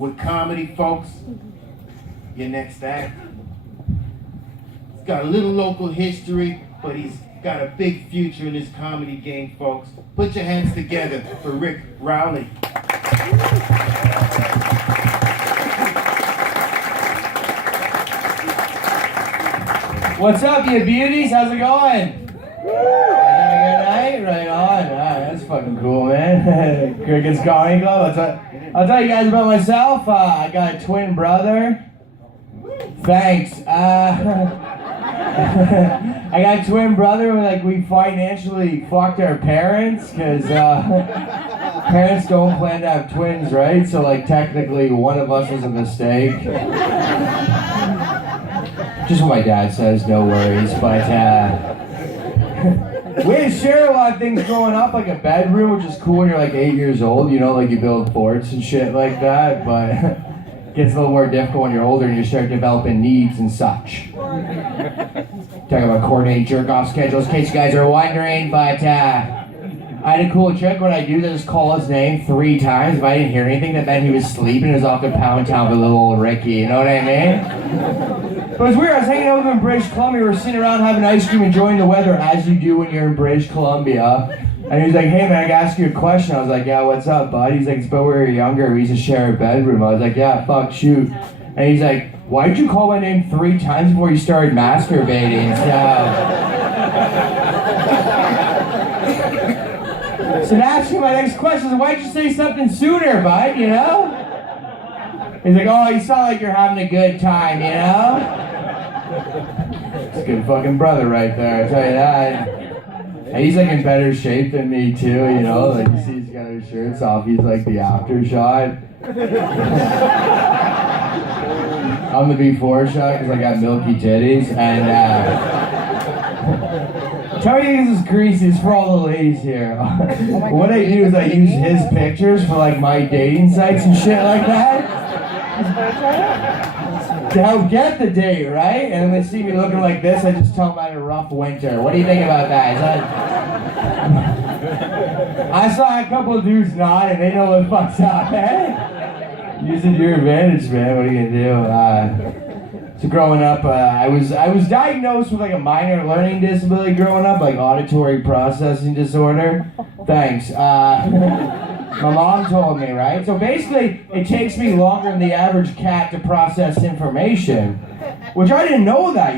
with comedy, folks. Your next act. He's got a little local history, but he's got a big future in this comedy game, folks. Put your hands together for Rick Rowley. What's up, you beauties? How's it going? Having a good night? Right on. That's fucking cool, man. Cricket's Comedy Club. I'll tell you guys about myself. I got a twin brother. Thanks. I got a twin brother. We financially fucked our parents because parents don't plan to have twins, right? So technically one of us was a mistake. Just what my dad says, no worries, but we didn't share a lot of things growing up, like a bedroom, which is cool when you're 8 years old, you build forts and shit like that, but it gets a little more difficult when you're older and you start developing needs and such. Talking about coordinating jerk-off schedules, in case you guys are wondering, but I had a cool trick. When I do this, call his name 3 times. If I didn't hear anything, that meant he was sleeping. He was off to Pound Town with little old Ricky, you know what I mean? But it was weird. I was hanging out with him in British Columbia. We were sitting around having ice cream, enjoying the weather, as you do when you're in British Columbia. And he was like, hey man, I gotta ask you a question. I was like, yeah, what's up, bud? He's like, it's about when we were younger. We used to share a bedroom. I was like, yeah, fuck, shoot. And he's like, why did you call my name 3 times before you started masturbating? So to ask you my next question is, why did you say something sooner, bud, He's like, oh, you sound like you're having a good time, It's a good fucking brother right there, I tell you that. And he's in better shape than me too, you see he's got his shirts off, he's the after shot. I'm the before shot because I got milky titties, and tell you this is greasy, it's for all the ladies here. What I do is I use his pictures for my dating sites and shit like that. To help get the date, right? And then they see me looking like this, I just tell them I had a rough winter. What do you think about that? I saw a couple of dudes nod and they know what fuck's up, eh? Use it to your advantage, man. What are you gonna do? So growing up, I was diagnosed with a minor learning disability growing up, auditory processing disorder. Thanks. My mom told me, right? So basically, it takes me longer than the average cat to process information. Which I didn't know that,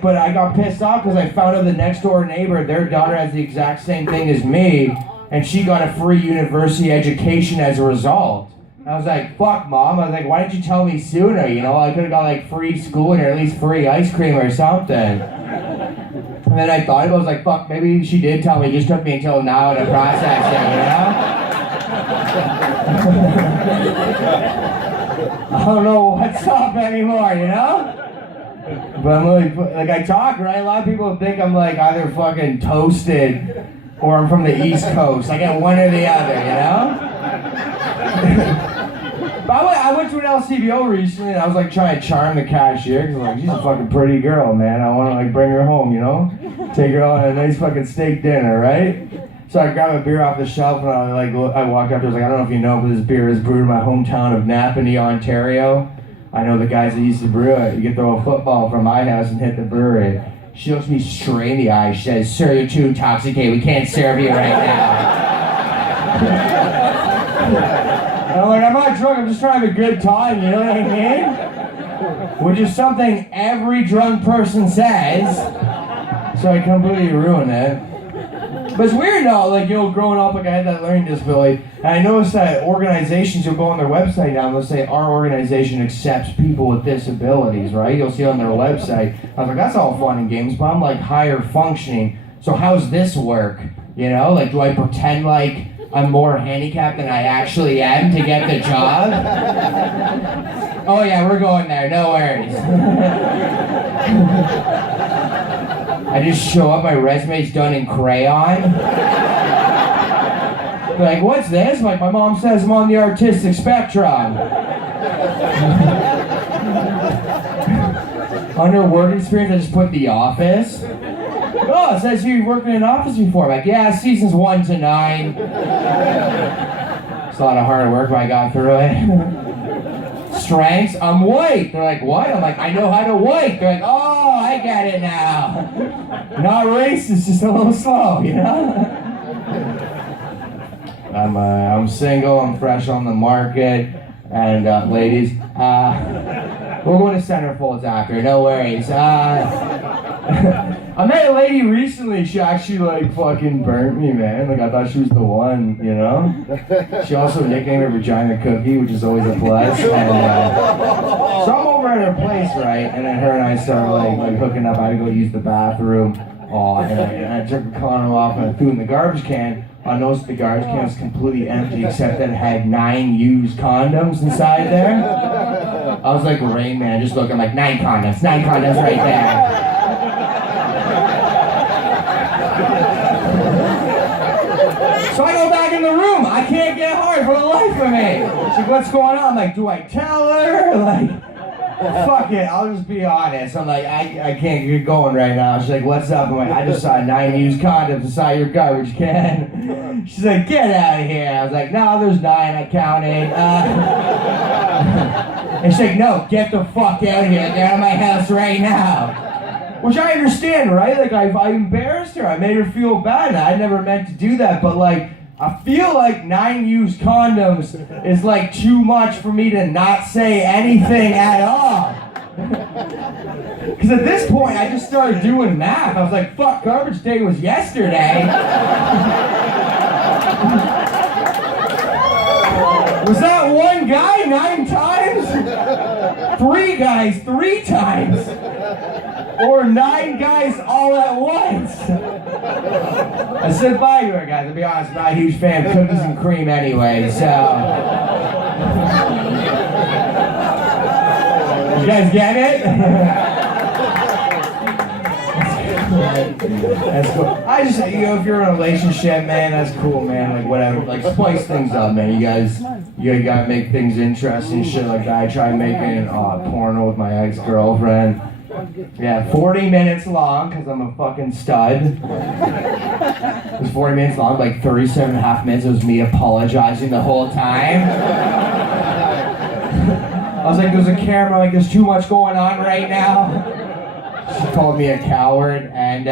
but I got pissed off because I found out the next door neighbor, their daughter has the exact same thing as me, and she got a free university education as a result. I was like, fuck, Mom. I was like, why didn't you tell me sooner? I could have got free schooling or at least free ice cream or something. And then I thought about it, I was like, fuck, maybe she did tell me. It just took me until now to process it, I don't know what's up anymore, But I'm I talk, right? A lot of people think I'm either fucking toasted or I'm from the East Coast. I get one or the other, But I went to an LCBO recently and I was trying to charm the cashier because she's a fucking pretty girl, man. I want to bring her home, Take her on a nice fucking steak dinner, right? So I grabbed a beer off the shelf and I walked up to her, I don't know if you know, but this beer is brewed in my hometown of Napanee, Ontario. I know the guys that used to brew it. You can throw a football from my house and hit the brewery. She looks me straight in the eye. She says, sir, you're too intoxicated. We can't serve you right now. And I'm not drunk, I'm just trying to have a good time, you know what I mean? Which is something every drunk person says. So I completely ruined it. But it's weird now, growing up, I had that learning disability, and I noticed that organizations, you'll go on their website now, and they'll say, our organization accepts people with disabilities, right? You'll see it on their website. I was like, that's all fun and games, but I'm higher functioning, so how's this work? Do I pretend I'm more handicapped than I actually am to get the job? Oh yeah, we're going there, no worries. I just show up, my resume's done in crayon. What's this? My mom says I'm on the artistic spectrum. Under work experience, I just put The Office. Oh, it says you've worked in an office before. Yeah, seasons 1 to 9. It's a lot of hard work, but I got through it. Strengths, I'm white. They're like, what? I'm like, I know how to white. They're like, oh, I get it now. Not racist, just a little slow, you know? I'm single, I'm fresh on the market, and ladies, we're going to centerfolds after, no worries. I met a lady recently, she actually like fucking burnt me, man. Like I thought she was the one, you know? She also nicknamed her Vagina Cookie, which is always a plus. And, so I'm over at her place, right? And then her and I started like hooking up. I had to go use the bathroom. And I took the condom off and I threw it in the garbage can. I noticed the garbage can was completely empty except that it had 9 used condoms inside there. I was like Rain Man, just looking like 9 condoms right there. So I go back in the room. I can't get hard for the life of me. She's like, what's going on? I'm like, do I tell her? Like, fuck it, I'll just be honest. I'm like, I can't get going right now. She's like, what's up? I'm like, I just saw 9 used condoms inside your garbage can. She's like, get out of here. I was like, no, there's 9, I counted. And she's like, no, get the fuck out of here. Get out of my house right now. Which I understand, right? Like, I embarrassed her. I made her feel bad. And I never meant to do that. But, like, I feel like 9 used condoms is, like, too much for me to not say anything at all. Because at this point, I just started doing math. I was like, fuck, garbage day was yesterday. Was that one guy 9 times? 3 guys 3 times? Or 9 guys all at once? I said bye to her, guys. To be honest, I'm not a huge fan of cookies and cream anyway, so. You guys get it? That's cool. I just, you know, if you're in a relationship, man, that's cool, man. Like, whatever. Like, spice things up, man. You gotta make things interesting, shit like that. I tried making porno with my ex-girlfriend. Yeah, 40 minutes long, because I'm a fucking stud. It was 40 minutes long, like 37 and a half minutes. It was me apologizing the whole time. I was like, there's a camera, like, there's too much going on right now. She called me a coward, and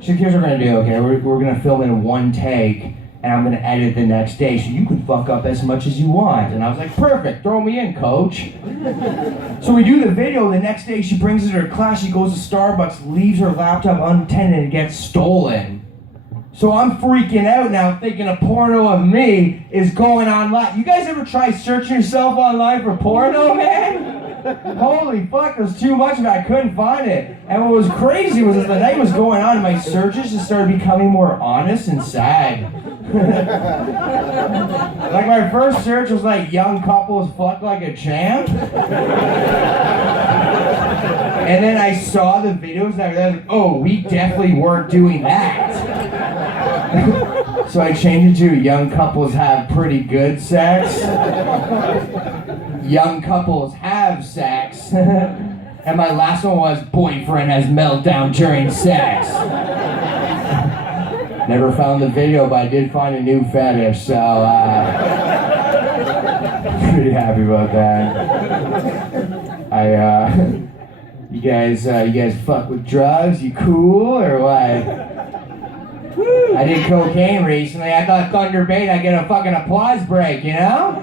she said, here's what we're gonna do, okay? We're gonna film it in 1 take, and I'm gonna edit the next day, so you can fuck up as much as you want. And I was like, perfect, throw me in, coach. So we do the video, the next day she brings it to her class, she goes to Starbucks, leaves her laptop unattended, and gets stolen. So I'm freaking out now, thinking a porno of me is going online. You guys ever try searching yourself online for porno, man? Holy fuck, there's too much of it. I couldn't find it. And what was crazy was as the night was going on, my searches just started becoming more honest and sad. Like my first search was like, young couples fuck like a champ. And then I saw the videos that were like, oh, we definitely weren't doing that. So I changed it to young couples have pretty good sex. Young couples have sex. And my last one was boyfriend has meltdown during sex. Never found the video, but I did find a new fetish, so pretty happy about that. You guys fuck with drugs? You cool or what? I did cocaine recently. I thought Thunder Bait I'd get a fucking applause break, you know?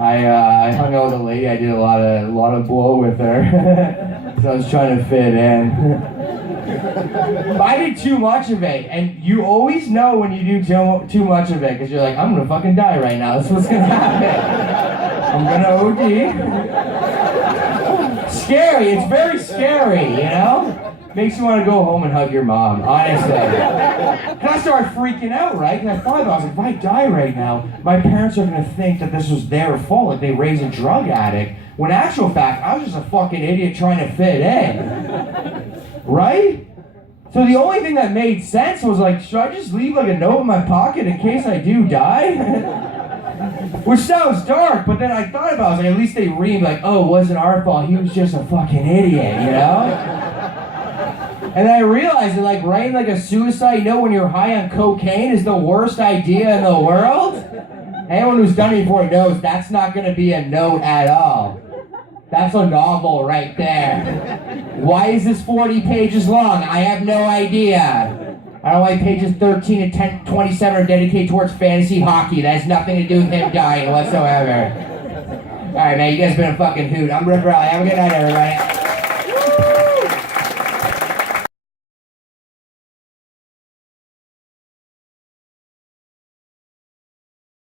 I hung out with a lady. I did a lot of blow with her, so I was trying to fit in. But I did too much of it, and you always know when you do too much of it, because you're like, I'm gonna fucking die right now. That's what's gonna happen. I'm gonna OD. Scary. It's very scary, you know? Makes you want to go home and hug your mom, honestly. And I started freaking out, right? And I thought about it, I was like, if I die right now, my parents are going to think that this was their fault, like they raised a drug addict. When in actual fact, I was just a fucking idiot trying to fit in. Right? So the only thing that made sense was like, should I just leave like a note in my pocket in case I do die? Which sounds dark, but then I thought about it, I was like, at least they read like, oh, it wasn't our fault, he was just a fucking idiot, you know? And then I realized that like writing like a suicide note when you're high on cocaine is the worst idea in the world. Anyone who's done it before knows that's not going to be a note at all. That's a novel right there. Why is this 40 pages long? I have no idea. I don't know why pages 13 and 10, 27 are dedicated towards fantasy hockey. That has nothing to do with him dying whatsoever. Alright, man, you guys been a fucking hoot. I'm Rick Rowley. Have a good night, everybody.